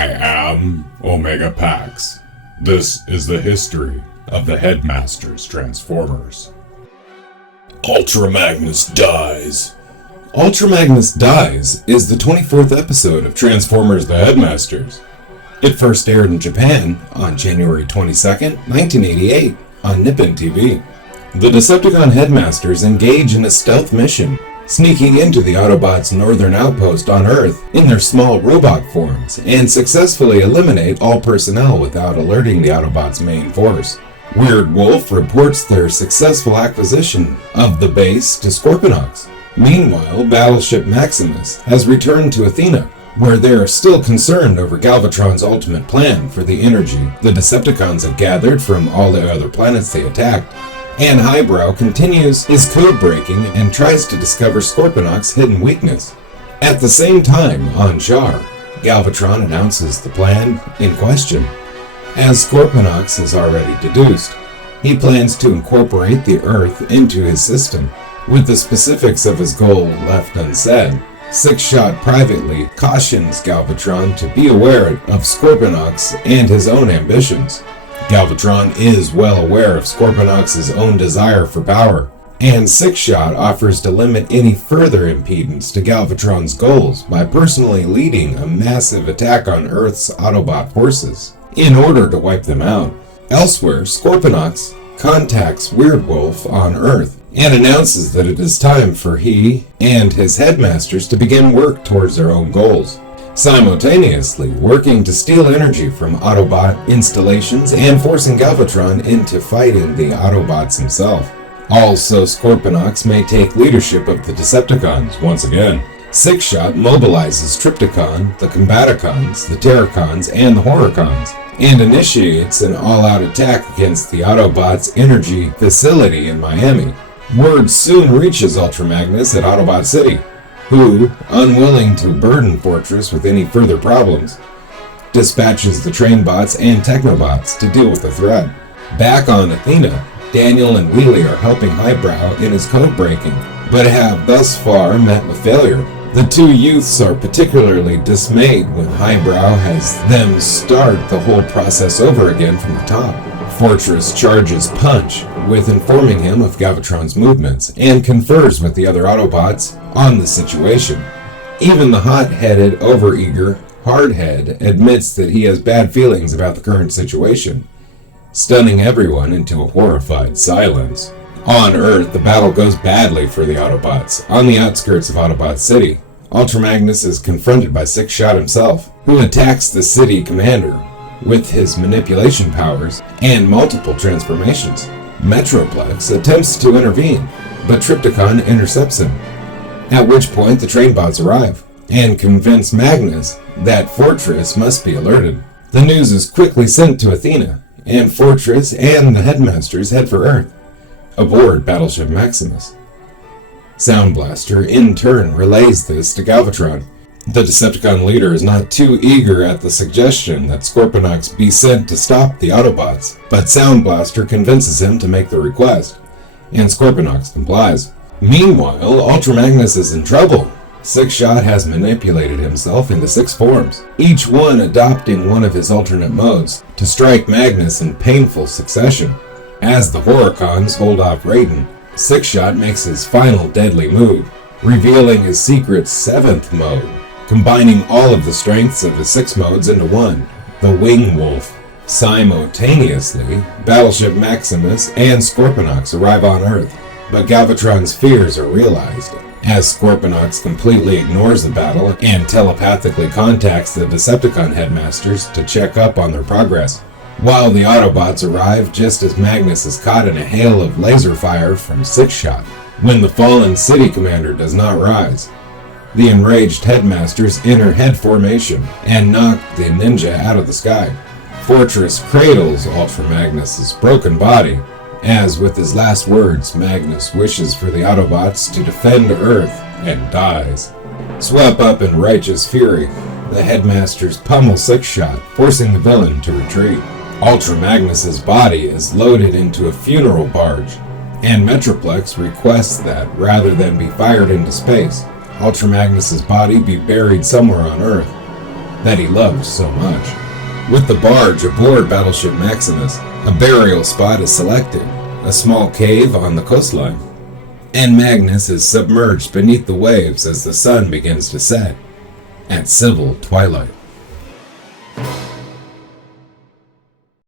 I am Omega Pax. This is the history of the Headmasters Transformers. Ultra Magnus dies. Ultra Magnus Dies is the 24th episode of Transformers the Headmasters. It first aired in Japan on January 22nd, 1988 on Nippon TV. The Decepticon Headmasters engage in a stealth mission, sneaking into the Autobots' northern outpost on Earth in their small robot forms and successfully eliminate all personnel without alerting the Autobots' main force. Weirdwolf reports their successful acquisition of the base to Scorponok. Meanwhile, Battleship Maximus has returned to Athena, where they are still concerned over Galvatron's ultimate plan for the energy the Decepticons have gathered from all the other planets they attacked. And Highbrow continues his code breaking and tries to discover Scorponok's hidden weakness. At the same time, on Char, Galvatron announces the plan in question. As Scorponok has already deduced, he plans to incorporate the Earth into his system. With the specifics of his goal left unsaid, Six-Shot privately cautions Galvatron to be aware of Scorponok's and his own ambitions. Galvatron is well aware of Scorponok's own desire for power, and Six-Shot offers to limit any further impedance to Galvatron's goals by personally leading a massive attack on Earth's Autobot forces, in order to wipe them out. Elsewhere, Scorponok contacts Weirdwolf on Earth and announces that it is time for he and his headmasters to begin work towards their own goals, simultaneously working to steal energy from Autobot installations and forcing Galvatron into fighting the Autobots himself. Also, Scorponok may take leadership of the Decepticons once again. Six-Shot mobilizes Trypticon, the Combaticons, the Terracons, and the Horrorcons, and initiates an all-out attack against the Autobots' energy facility in Miami. Word soon reaches Ultra Magnus at Autobot City, who, unwilling to burden Fortress with any further problems, dispatches the Trainbots and Technobots to deal with the threat. Back on Athena, Daniel and Wheelie are helping Highbrow in his code breaking, but have thus far met with failure. The two youths are particularly dismayed when Highbrow has them start the whole process over again from the top. Fortress charges Punch with informing him of Galvatron's movements and confers with the other Autobots on the situation. Even the hot-headed, overeager Hardhead admits that he has bad feelings about the current situation, stunning everyone into a horrified silence. On Earth, the battle goes badly for the Autobots. On the outskirts of Autobot City, Ultra Magnus is confronted by Six-Shot himself, who attacks the city commander with his manipulation powers and multiple transformations. Metroplex attempts to intervene, but Trypticon intercepts him, at which point the Trainbots arrive and convince Magnus that Fortress must be alerted. The news is quickly sent to Athena, and Fortress and the Headmasters head for Earth, aboard Battleship Maximus. Sound Blaster in turn relays this to Galvatron. The Decepticon leader is not too eager at the suggestion that Scorponok be sent to stop the Autobots, but Sound Blaster convinces him to make the request, and Scorponok complies. Meanwhile, Ultra Magnus is in trouble. Six-Shot has manipulated himself into 6 forms, each one adopting one of his alternate modes, to strike Magnus in painful succession. As the Horrorcons hold off Raiden, Six-Shot makes his final deadly move, revealing his secret 7th mode, combining all of the strengths of his 6 modes into one, the Wing Wolf. Simultaneously, Battleship Maximus and Scorponok arrive on Earth, but Galvatron's fears are realized, as Scorponok completely ignores the battle and telepathically contacts the Decepticon Headmasters to check up on their progress. While the Autobots arrive just as Magnus is caught in a hail of laser fire from Six-Shot, when the fallen city commander does not rise. The enraged Headmasters enter head formation and knock the ninja out of the sky. Fortress cradles Ultra Magnus' broken body, as with his last words, Magnus wishes for the Autobots to defend Earth and dies. Swept up in righteous fury, the Headmasters pummel Six-Shot, forcing the villain to retreat. Ultra Magnus' body is loaded into a funeral barge, and Metroplex requests that, rather than be fired into space, Ultra Magnus' body be buried somewhere on Earth. that he loved so much. With the barge aboard Battleship Maximus, a burial spot is selected, a small cave on the coastline, and Magnus is submerged beneath the waves as the sun begins to set at civil twilight.